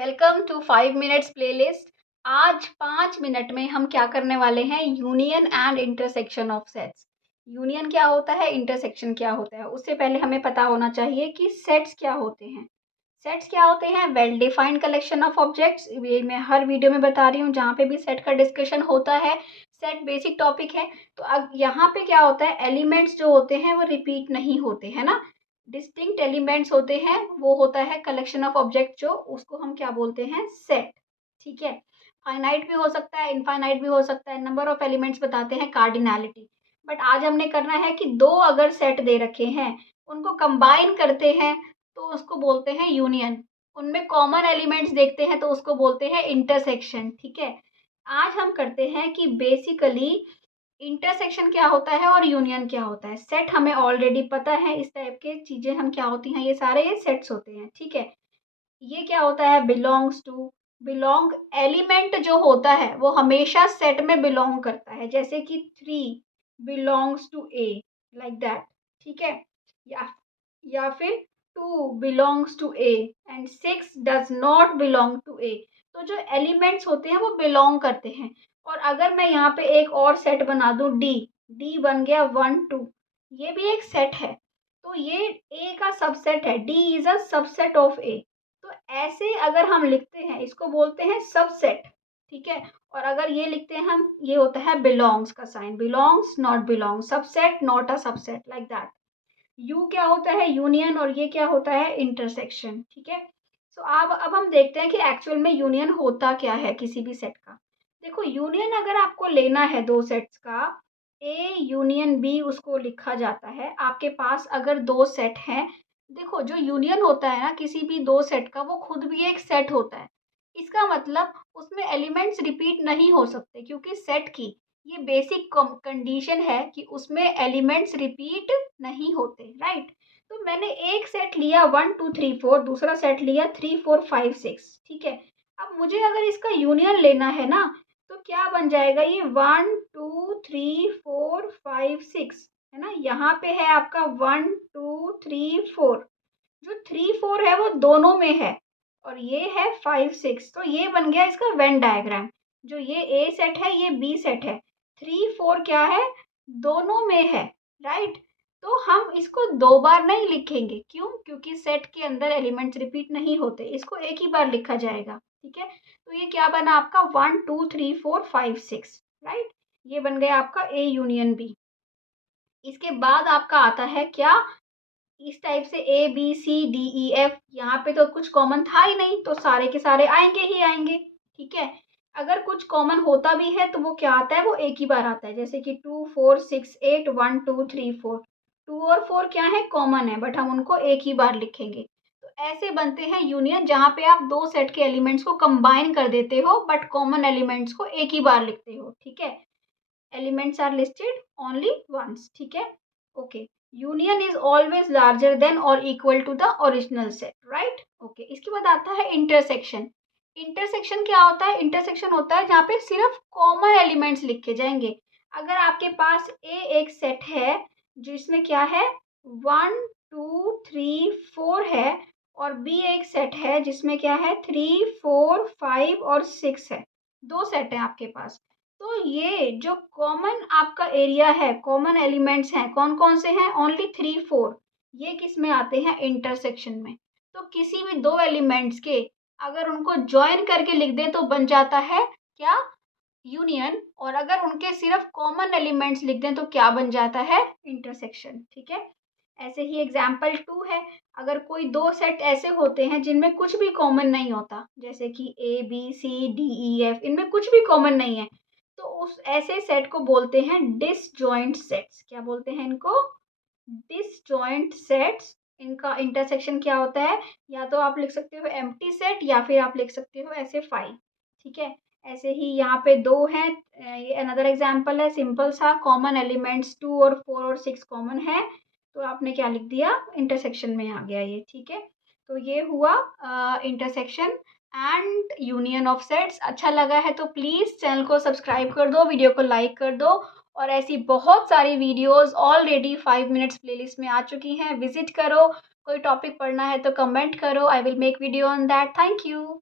Welcome to 5 minutes playlist. आज 5 minute में हम क्या करने वाले हैं, union and intersection of sets. Union क्या होता है, इंटरसेक्शन क्या होता है, उससे पहले हमें पता होना चाहिए कि सेट्स क्या होते हैं। सेट्स क्या होते हैं, well defined collection of objects. ये मैं हर वीडियो में बता रही हूँ, जहाँ पे भी सेट का डिस्कशन होता है। सेट बेसिक टॉपिक है। तो अब यहाँ पे क्या होता है, एलिमेंट्स जो होते हैं वो रिपीट नहीं होते हैं ना, डिस्टिंक्ट एलिमेंट्स होते हैं। वो होता है कलेक्शन ऑफ ऑब्जेक्ट, जो उसको हम क्या बोलते हैं, सेट। ठीक है। फाइनाइट भी हो सकता है, इनफाइनाइट भी हो सकता है। नंबर ऑफ एलिमेंट्स बताते हैं कार्डिनैलिटी। बट आज हमने करना है कि दो अगर सेट दे रखे हैं, उनको कंबाइन करते हैं तो उसको बोलते हैं यूनियन। उनमें कॉमन एलिमेंट्स देखते हैं तो उसको बोलते हैं इंटरसेक्शन। ठीक है। आज हम करते हैं कि बेसिकली इंटरसेक्शन क्या होता है और यूनियन क्या होता है। सेट हमें ऑलरेडी पता है, इस टाइप के चीजें हम क्या होती हैं, ये सारे ये सेट्स होते हैं। ठीक है। ये क्या होता है, बिलोंग्स टू। बिलोंग एलिमेंट जो होता है वो हमेशा सेट में बिलोंग करता है, जैसे कि 3 belongs to A, like that. ठीक है। या फिर 2 belongs to A and 6 does not belong to A. तो जो एलिमेंट्स होते हैं वो बिलोंग करते हैं। और अगर मैं यहाँ पे एक और सेट बना दूं, डी। डी बन गया 1 2, ये भी एक सेट है। तो ये ए का सबसेट है, D is a subset of A. तो ऐसे अगर हम लिखते हैं, इसको बोलते हैं सबसेट। ठीक है। और अगर ये लिखते हैं हम, ये होता है बिलोंग्स का sign, belongs not belong, subset not a subset, like that. You क्या होता है, यूनियन, और ये क्या होता है, इंटरसेक्शन। ठीक है। सो अब हम देखते हैं कि एक्चुअल में यूनियन होता क्या है किसी भी सेट का। देखो, यूनियन अगर आपको लेना है दो सेट्स का, ए यूनियन बी उसको लिखा जाता है। आपके पास अगर दो सेट हैं, देखो जो यूनियन होता है ना किसी भी दो सेट का, वो खुद भी एक सेट होता है। इसका मतलब उसमें एलिमेंट्स रिपीट नहीं हो सकते, क्योंकि सेट की ये बेसिक कंडीशन है कि उसमें एलिमेंट्स रिपीट नहीं होते, राइट। तो मैंने एक सेट लिया 1 2 3 4, दूसरा सेट लिया 3 4 5 6। ठीक है। अब मुझे अगर इसका यूनियन लेना है ना, तो क्या बन जाएगा, ये 1 2 3 4 5 6 है ना। यहाँ पे है आपका 1 2 3 4। जो 3 4 है वो दोनों में है, और ये है 5 6। तो ये बन गया इसका वेन डायग्राम। जो ये ए सेट है, ये बी सेट है। 3 4 क्या है, दोनों में है, राइट। तो हम इसको दो बार नहीं लिखेंगे, क्यों, क्योंकि सेट के अंदर एलिमेंट्स रिपीट नहीं होते, इसको एक ही बार लिखा जाएगा। ठीक है। तो ये क्या बना आपका 1 2 3 4 5 6, राइट। ये बन गया आपका ए यूनियन बी। इसके बाद आपका आता है क्या, इस टाइप से A B C D E F. यहाँ पे तो कुछ कॉमन था ही नहीं, तो सारे के सारे आएंगे ही आएंगे। ठीक है। अगर कुछ कॉमन होता भी है तो वो क्या आता है, वो एक ही बार आता है, जैसे कि 2 4 6 8 1 2 3 4। 2 और 4 क्या है, कॉमन है, बट हम उनको एक ही बार लिखेंगे। तो ऐसे बनते हैं यूनियन, जहाँ पे आप दो सेट के एलिमेंट्स को कंबाइन कर देते हो, बट कॉमन एलिमेंट्स को एक ही बार लिखते हो। ठीक है। elements are listed only once. ठीक है। Okay. Union is always larger than और equal to the original set, right. Okay. इसके बाद आता है इंटरसेक्शन। इंटरसेक्शन क्या होता है, इंटरसेक्शन होता है जहाँ पे सिर्फ कॉमन एलिमेंट्स लिखे जाएंगे। अगर आपके पास ए एक सेट है जिसमें क्या है 1 2 3 4 है, और बी एक सेट है जिसमें क्या है 3 4 5 और 6 है, दो सेट है आपके पास। तो ये जो कॉमन आपका एरिया है, कॉमन एलिमेंट्स हैं, कौन कौन से हैं, ओनली 3 4। ये किस में आते हैं, इंटरसेक्शन में। तो किसी भी दो एलिमेंट्स के अगर उनको ज्वाइन करके लिख दें तो बन जाता है क्या, यूनियन। और अगर उनके सिर्फ कॉमन एलिमेंट्स लिख दें तो क्या बन जाता है, इंटरसेक्शन। ठीक है। ऐसे ही एग्जाम्पल 2 है। अगर कोई दो सेट ऐसे होते हैं जिनमें कुछ भी कॉमन नहीं होता, जैसे कि A B C D E F, इनमें कुछ भी कॉमन नहीं है, तो उस ऐसे सेट को बोलते हैं डिसजॉइंट सेट्स। क्या बोलते हैं इनको, डिसजॉइंट सेट्स। इनका इंटरसेक्शन क्या होता है, या तो आप लिख सकते हो एम्प्टी सेट, या फिर आप लिख सकते हो ऐसे 5। ठीक है। ऐसे ही यहाँ पे दो हैं, ये अनदर एग्जांपल है, सिंपल सा, कॉमन एलिमेंट्स 2 और 4 और 6 कॉमन है, तो आपने क्या लिख दिया, इंटरसेक्शन में आ गया ये। ठीक है। तो ये हुआ intersection and union of sets. अच्छा लगा है तो प्लीज़ चैनल को सब्सक्राइब कर दो, वीडियो को लाइक कर दो, और ऐसी बहुत सारी वीडियोस ऑलरेडी 5 मिनट्स प्लेलिस्ट में आ चुकी हैं, विजिट करो। कोई टॉपिक पढ़ना है तो कमेंट करो, I will make video on that. Thank you.